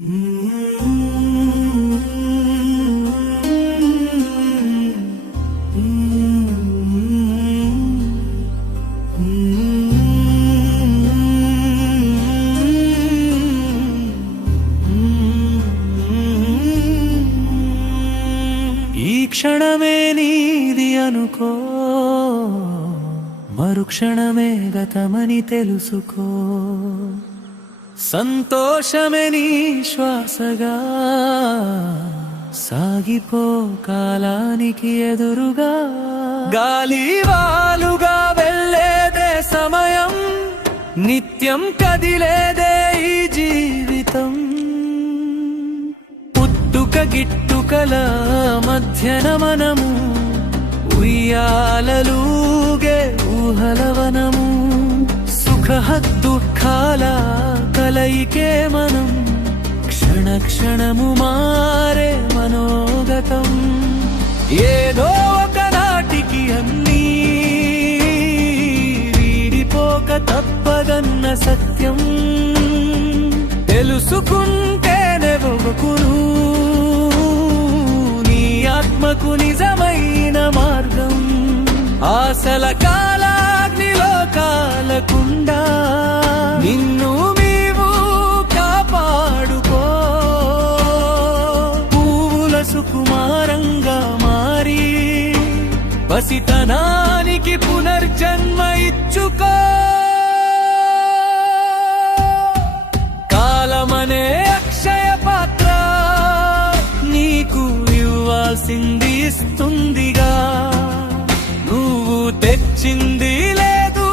ఈ క్షణమే నీది అనుకో, మరుక్షణమే గతమని తెలుసుకో. సంతోషమే నీ శ్వాసగా సాగిపో కాలానికి ఎదురుగా. గాలివాలుగా వెళ్ళేదే సమయం, నిత్యం కదిలేదే ఈ జీవితం. పుట్టుక గిట్టుకల మధ్యన మనము ఉయ్యాలలుగే ఊహలవనము. సుఖ దుఃఖాల కలయికే మనం, క్షణ క్షణము మారే మనోగతం. ఏదో ఒకనాటికి అన్నీ తప్పదన్న సత్యం తెలుసుకుంటేనే బొగును నీ ఆత్మకు నిజమైన మార్గం. ఆశల కాలాగ్నిలో కాలకుండా నిన్ను నీవు కాపాడుకో. పువ్వుల సుకుమారంగా మారి పసితనానికి పునర్జన్మ ఇచ్చుకో. కాలమనే అక్షయ పాత్ర నీకు ఇవ్వాల్సింది ఇస్తుందిగా. నువ్వు తెచ్చింది లేదు,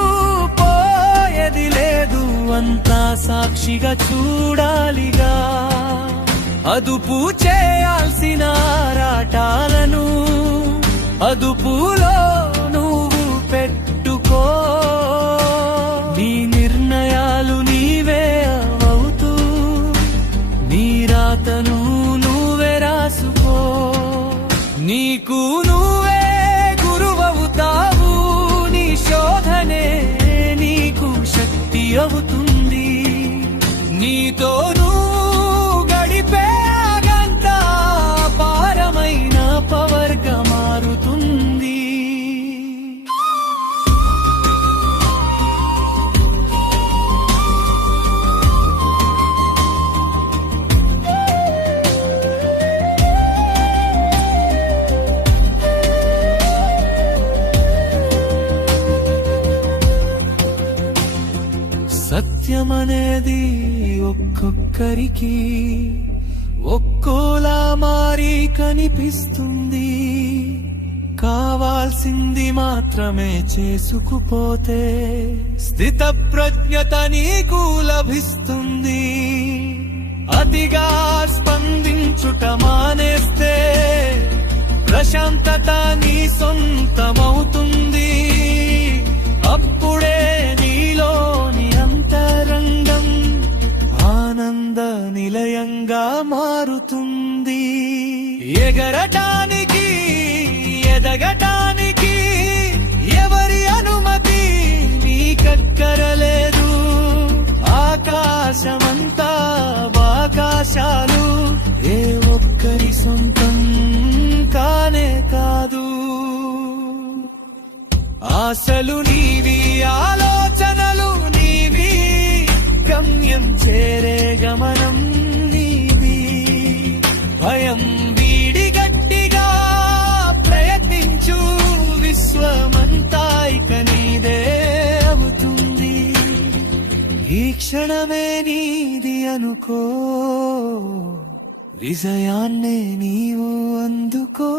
పోయేది లేదు, అంతా సాక్షిగా చూడాలిగా. అదుపు చేయాల్సిన ఆరాటాలను అదుపులో నువ్వు పెట్టుకో. నీ నిర్ణయాలు నీవే అవుతూ, నీ రాతను నువ్వే రాసుకో. నీకు నువ్వే గురువవుతావు, నీ శోధనే నీకు శక్తి అవుతుంది. నీతో నువ్వు గడిపే అగంతా పారమైన పవర్గా మారుతుంది. సత్యమనేది ఒక్కొక్కరికి ఒక్కోలా మారి కనిపిస్తుంది. కావాల్సింది మాత్రమే చేసుకుపోతే స్థిత ప్రజ్ఞత నీకు లభిస్తుంది. అతిగా స్పందించుట మానేస్తే ప్రశాంతత నీ సొంతమవుతుంది. అప్పుడే నీలోని అంతరంగం ఆనంద నిలయంగా మారుతుంది. ఎగరటానికి ఎదగటానికి ఎవరి అనుమతి నీకక్కరలేదు. ఆకాశమంతా ఆకాశాలు ఏ ఒక్కరి సొంతం కానే కాదు. ఆశలు నీవి, ఆలోచనలు నీవి, గమ్యం చేరే గమనం నీది. భయం వీడి గట్టిగా ప్రయత్నించు, విశ్వమంతా ఇక నీదే అవుతుంది. ఈ క్షణమే నీది అనుకో, విజయాన్నే నీవు అందుకో.